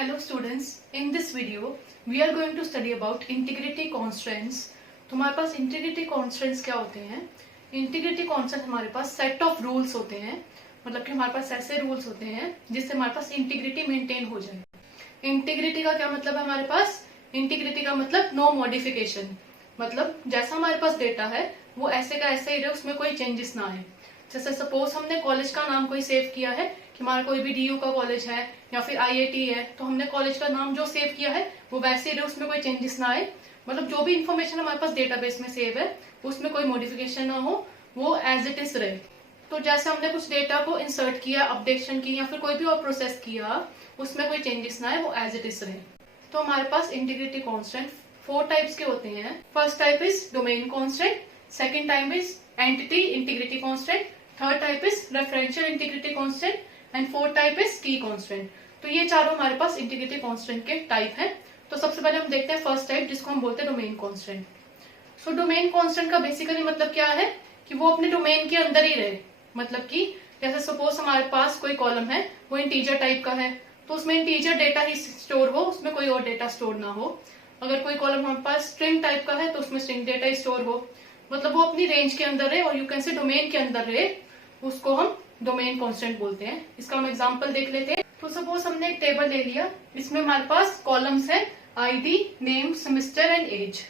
Hello students, in this video we are going to study about integrity constraints। तो हमारे पास integrity constraints क्या होते हैं? integrity constraints हमारे पास set of rules होते हैं, मतलब कि हमारे पास ऐसे rules होते हैं जिससे हमारे पास integrity maintain हो जाए। integrity का क्या मतलब है हमारे पास? integrity का मतलब no modification, मतलब जैसा हमारे पास डेटा है वो ऐसे का ऐसे ही रहे, उसमें कोई चेंजेस ना आए। जैसे सपोज हमने कॉलेज का नाम कोई सेव किया है कि हमारा कोई भी डीयू का कॉलेज है या फिर आईआईटी है, तो हमने कॉलेज का नाम जो सेव किया है वो वैसे ही रहे, उसमें कोई चेंजेस ना आए। मतलब जो भी इंफॉर्मेशन हमारे पास डेटाबेस में सेव है उसमें कोई मॉडिफिकेशन ना हो, वो एज इट इज रहे। तो जैसे हमने कुछ डेटा को इंसर्ट किया, अपडेशन की या फिर कोई भी और प्रोसेस किया, उसमें कोई चेंजेस ना आए, वो एज इट इज रहे। तो हमारे पास इंटीग्रिटी कॉन्स्टेंट 4 टाइप्स के होते हैं। First type is domain constant, second type is entity integrity constant, third type is referential integrity constant and fourth type is की कॉन्स्टेंट। तो ये चारों हमारे पास इंटीग्रिटी कॉन्स्टेंट के टाइप हैं। तो सबसे पहले हम देखते हैं फर्स्ट टाइप, जिसको हम बोलते हैं domain constant. So domain constant का बेसिकली मतलब क्या है कि वो अपने डोमेन के अंदर ही रहे। मतलब कि जैसे सपोज हमारे पास कोई कॉलम है, वो इंटीजर टाइप का है, तो उसमें इंटीजर डेटा ही स्टोर हो, उसमें कोई और डेटा स्टोर ना हो। अगर कोई कॉलम हमारे पास स्ट्रिंग टाइप का है तो उसमें स्ट्रिंग डेटा ही स्टोर हो, मतलब वो अपनी रेंज के अंदर रहे और यू कैन से डोमेन के अंदर रहे, उसको हम डोमेन कांस्टेंट बोलते हैं। इसका हम एग्जांपल देख लेते हैं। तो सपोज हमने एक टेबल ले लिया, इसमें हमारे पास कॉलम्स है ID, name, semester and age.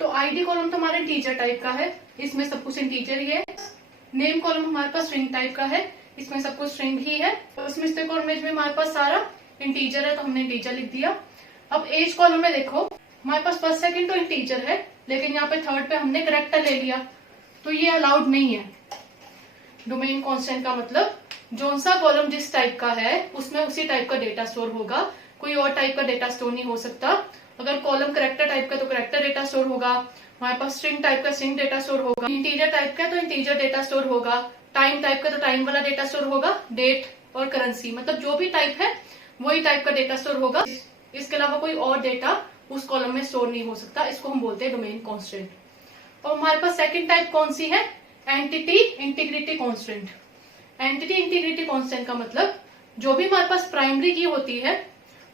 तो आईडी कॉलम तो हमारे इंटीजर टाइप का है, इसमें सब कुछ इंटीजर ही है। नेम कॉलम हमारे पास स्ट्रिंग टाइप का है, इसमें सब कुछ स्ट्रिंग ही है। तो सेमेस्टर कॉलम में हमारे पास सारा इंटीजर है, तो हमने इंटीजर लिख दिया। अब एज कॉलम में देखो, हमारे पास फर्स्ट सेकंड तो इंटीजर है, लेकिन यहाँ पे थर्ड पे हमने कैरेक्टर ले लिया, तो ये अलाउड नहीं है। डोमेन कांस्टेंट का मतलब जो सा कॉलम जिस टाइप का है उसमें उसी टाइप का डेटा स्टोर होगा, कोई और टाइप का डेटा स्टोर नहीं हो सकता। अगर कॉलम कैरेक्टर टाइप का तो कैरेक्टर डेटा स्टोर होगा, हमारे पास स्ट्रिंग टाइप का स्ट्रिंग डेटा स्टोर होगा, इंटीजर टाइप का तो इंटीजर डेटा स्टोर होगा, टाइम टाइप का तो टाइम वाला डेटा स्टोर होगा, डेट और करेंसी, मतलब जो भी टाइप है वही टाइप का डेटा स्टोर होगा। इसके अलावा कोई और डेटा उस कॉलम में स्टोर नहीं हो सकता। इसको हम बोलते हैं डोमेन कांस्टेंट। और हमारे पास सेकंड टाइप कौन सी है? Entity integrity constant. Entity integrity constant का मतलब जो भी हमारे पास प्राइमरी की होती है,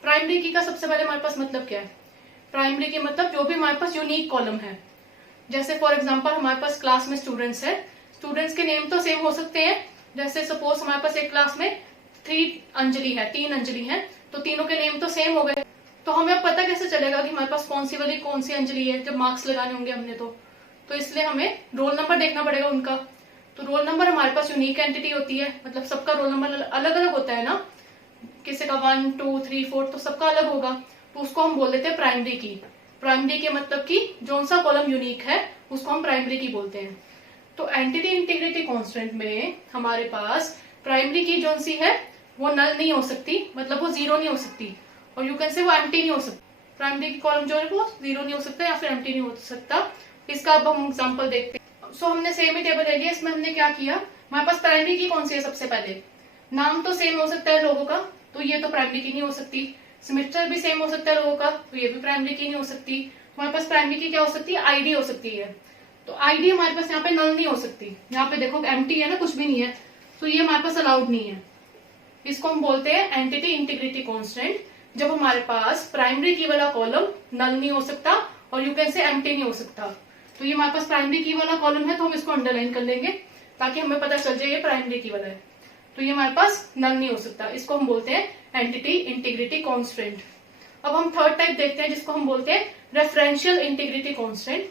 प्राइमरी की का सबसे पहले हमारे पास मतलब क्या है? प्राइमरी की मतलब जो भी हमारे पास यूनिक कॉलम है। जैसे फॉर एग्जांपल हमारे पास क्लास में स्टूडेंट्स है, स्टूडेंट्स के नेम तो सेम हो सकते हैं। जैसे सपोज हमारे पास एक क्लास में 3 अंजलि है, 3 अंजलि है, तो तीनों के नेम तो सेम हो गए। तो हमें अब पता कैसे चलेगा कि हमारे पास कौन सी वाली कौन सी अंजलि है, जब मार्क्स लगाने होंगे हमने तो इसलिए हमें रोल नंबर देखना पड़ेगा उनका। तो रोल नंबर हमारे पास यूनिक एंटिटी होती है, मतलब सबका रोल नंबर अलग अलग होता है ना, किसी का 1 2 3 4, तो सबका अलग होगा, तो उसको हम बोल देते हैं प्राइमरी की। प्राइमरी के मतलब कि जो सा कॉलम यूनिक है उसको हम प्राइमरी की बोलते हैं। तो एंटिटी इंटीग्रिटी कांस्टेंट में हमारे पास प्राइमरी की जो सी है वो नल नहीं हो सकती, मतलब वो जीरो नहीं हो सकती, और यू कैन से वो एम्प्टी नहीं हो सकती। प्राइमरी की कॉलम जो है वो जीरो नहीं हो सकता या फिर एम्प्टी नहीं हो सकता। इसका अब हम एग्जांपल देखते हैं। सो हमने सेम ही टेबल ले लिया, इसमें हमने क्या किया, हमारे पास प्राइमरी की कौन सी है? सबसे पहले नाम तो सेम हो सकता है लोगों का, तो ये तो प्राइमरी की नहीं हो सकती। सेमेस्टर भी सेम हो सकता है लोगों का, तो ये भी प्राइमरी की नहीं हो सकती। हमारे पास प्राइमरी की क्या हो सकती है? आईडी हो सकती है। तो आईडी हमारे पास यहाँ पे नल नहीं हो सकती, यहाँ पे देखो एम्प्टी है ना, कुछ भी नहीं है, तो ये हमारे पास अलाउड नहीं है। इसको हम बोलते हैं एंटिटी इंटीग्रिटी कांस्टेंट, जब हमारे पास प्राइमरी की वाला कॉलम नल नहीं हो सकता और यू कैन से एम्प्टी नहीं हो सकता। तो ये हमारे पास प्राइमरी की वाला कॉलम है, तो हम इसको अंडरलाइन कर लेंगे ताकि हमें पता चल जाए ये प्राइमरी की वाला है। तो ये हमारे पास नल नहीं हो सकता, इसको हम बोलते हैं एंटिटी इंटीग्रिटी कांस्टेंट। अब हम थर्ड टाइप देखते हैं, जिसको हम बोलते हैं रेफरेंशियल इंटीग्रिटी कांस्टेंट।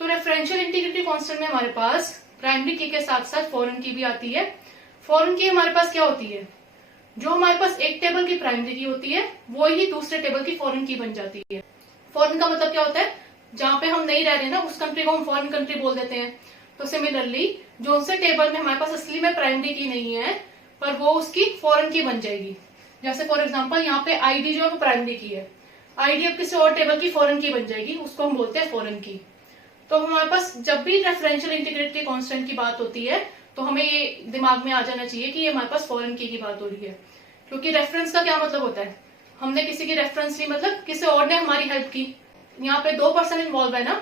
तो रेफरेंशियल इंटीग्रिटी कांस्टेंट में हमारे पास प्राइमरी की के साथ साथ फॉरेन की भी आती है। फॉरेन की हमारे पास क्या होती है? जो हमारे पास एक टेबल की प्राइमरी की होती है वो ही दूसरे टेबल की फॉरेन की बन जाती है। फॉरेन का मतलब क्या होता है? जहां पे हम नहीं रह रहे ना, उस कंट्री को हम फॉरेन कंट्री बोल देते हैं। तो सिमिलरली जो से टेबल में हमारे पास असली में प्राइमरी की नहीं है, पर वो उसकी फॉरेन की बन जाएगी। जैसे फॉर एग्जाम्पल यहाँ पे आईडी जो है वो प्राइमरी की है, आईडी अब किसी और टेबल की फॉरेन की बन जाएगी, उसको हम बोलते हैं फॉरेन की। तो हमारे पास जब भी रेफरेंशियल इंटीग्रिटी कांस्टेंट की बात होती है तो हमें ये दिमाग में आ जाना चाहिए कि ये हमारे पास फॉरेन की बात हो रही है। क्योंकि रेफरेंस का क्या मतलब होता है? हमने किसी की रेफरेंस ली, मतलब किसी और ने हमारी हेल्प की। यहाँ पे 2 पर्सन इन्वॉल्व है ना,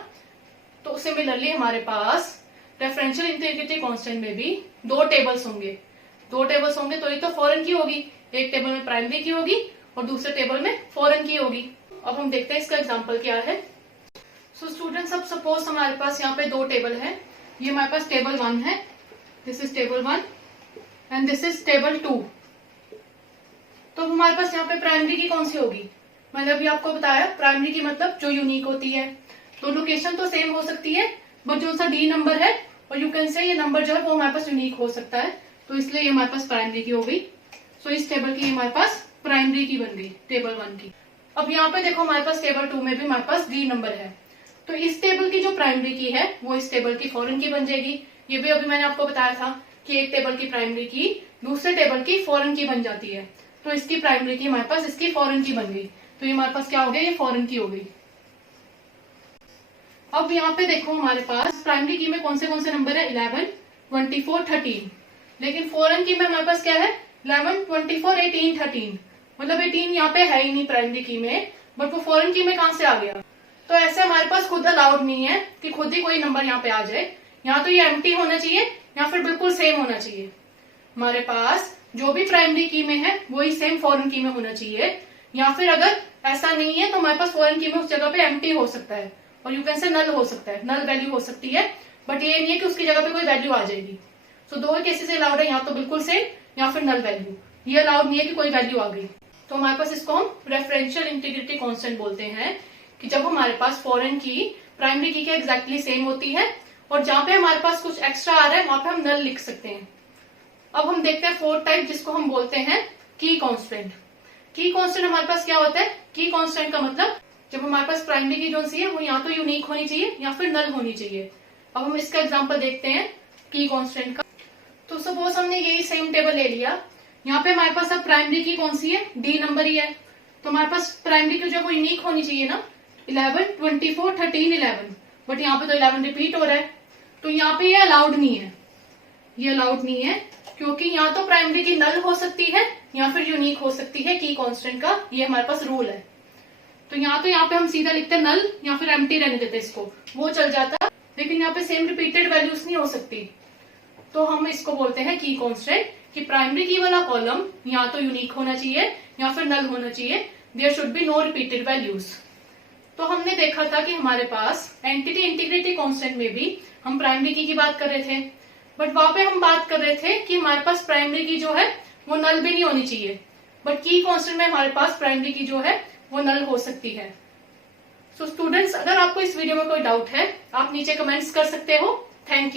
तो सिमिलरली हमारे पास रेफरेंशियल इंटीग्रिटी कांस्टेंट में भी 2 टेबल्स होंगे। 2 टेबल्स होंगे तो ये तो फॉरेन की होगी, एक टेबल में प्राइमरी की होगी और दूसरे टेबल में फॉरेन की होगी। अब हम देखते हैं इसका एग्जाम्पल क्या है। सो स्टूडेंट्स, अब सपोज हमारे पास यहाँ पे दो टेबल है। ये हमारे पास टेबल 1 है, this is table 1 and this is table 2। तो हमारे पास यहाँ पे प्राइमरी की कौन सी होगी? मैंने अभी आपको बताया प्राइमरी की मतलब जो यूनिक होती है। तो लोकेशन तो सेम हो सकती है, बट जो सा डी नंबर है और यू कैन से ये नंबर जो है वो हमारे पास यूनिक हो सकता है, तो इसलिए ये हमारे पास प्राइमरी की हो गई। सो इस टेबल की हमारे पास प्राइमरी की बन गई टेबल 1 की। अब यहाँ पे देखो हमारे पास टेबल 2 में भी हमारे पास डी नंबर है, तो इस टेबल की जो प्राइमरी की है वो इस टेबल की फॉरेन की बन जाएगी। ये भी अभी मैंने आपको बताया था कि एक टेबल की प्राइमरी की दूसरे टेबल की फॉरेन की बन जाती है, तो इसकी प्राइमरी की हमारे पास इसकी फॉरेन की बन गई, तो ये हमारे पास क्या हो गया, ये फॉरेन की हो गई। अब यहाँ पे देखो हमारे पास प्राइमरी की में कौन से नंबर है, 11, 24, 13, लेकिन फॉरेन की में हमारे पास क्या है, 11, 24, 18, 13, मतलब 18 यहाँ पे है ही नहीं प्राइमरी की में, बट वो फॉरेन की में कहां से आ गया। तो ऐसे हमारे पास खुद अलाउड नहीं है कि खुद ही कोई नंबर यहाँ पे आ जाए। यहाँ तो ये एम्प्टी होना चाहिए या फिर बिल्कुल सेम होना चाहिए। हमारे पास जो भी प्राइमरी की में है वही सेम फॉरेन की में होना चाहिए, या फिर अगर ऐसा नहीं है तो हमारे पास फॉरेन की में उस जगह पे एम्प्टी हो सकता है और यू कैन से नल हो सकता है, नल वैल्यू हो सकती है, बट ये नहीं है कि उसकी जगह पे कोई वैल्यू आ जाएगी। सो दो केसेस अलाउड है, यहाँ तो बिल्कुल सेम या फिर नल वैल्यू, ये अलाउड नहीं है कि कोई वैल्यू आ गई। तो हमारे पास इसको हम रेफरेंशियल इंटीग्रिटी कांस्टेंट बोलते हैं, कि जब हमारे पास फॉरेन की प्राइमरी की एग्जैक्टली सेम होती है और जहां पे हमारे पास कुछ एक्स्ट्रा आ रहा है वहां पे हम नल लिख सकते हैं। अब हम देखते हैं फोर्थ टाइप, जिसको हम बोलते हैं की कांस्टेंट। की कांस्टेंट हमारे पास क्या होता है, की कांस्टेंट का मतलब जब हमारे पास प्राइमरी की जो सी है वो या तो यूनिक होनी चाहिए या फिर नल होनी चाहिए। अब हम इसका एग्जाम्पल देखते हैं की कांस्टेंट का। तो सपोज हमने यही सेम टेबल ले लिया, यहाँ पे हमारे पास अब प्राइमरी की कौन सी है, डी नंबर ही है, तो हमारे पास प्राइमरी की जो वो यूनिक होनी चाहिए ना, 11, 24, 13, 11, बट यहाँ पे तो 11 रिपीट हो रहा है, तो यहाँ पे ये अलाउड नहीं है, ये अलाउड नहीं है, क्योंकि यहाँ तो प्राइमरी की नल हो सकती है या फिर यूनिक हो सकती है की कांस्टेंट का, ये हमारे पास रूल है। तो यहाँ पे हम सीधा लिखते हैं नल या फिर एम्प्टी रहने देते इसको, वो चल जाता, लेकिन यहाँ पे सेम रिपीटेड वैल्यूज नहीं हो सकती, तो हम इसको बोलते हैं की कांस्टेंट, कि प्राइमरी की वाला कॉलम या तो यूनिक होना चाहिए या फिर नल होना चाहिए, there should be no repeated values. तो हमने देखा था कि हमारे पास एंटिटी इंटीग्रिटी कांस्टेंट में भी हम प्राइमरी की बात कर रहे थे, बट वहां पे हम बात कर रहे थे कि हमारे पास प्राइमरी की जो है वो नल भी नहीं होनी चाहिए, बट की कांस्टेंट में हमारे पास प्राइमरी की जो है वो नल हो सकती है। सो स्टूडेंट्स, अगर आपको इस वीडियो में कोई डाउट है आप नीचे कमेंट्स कर सकते हो। Thank you.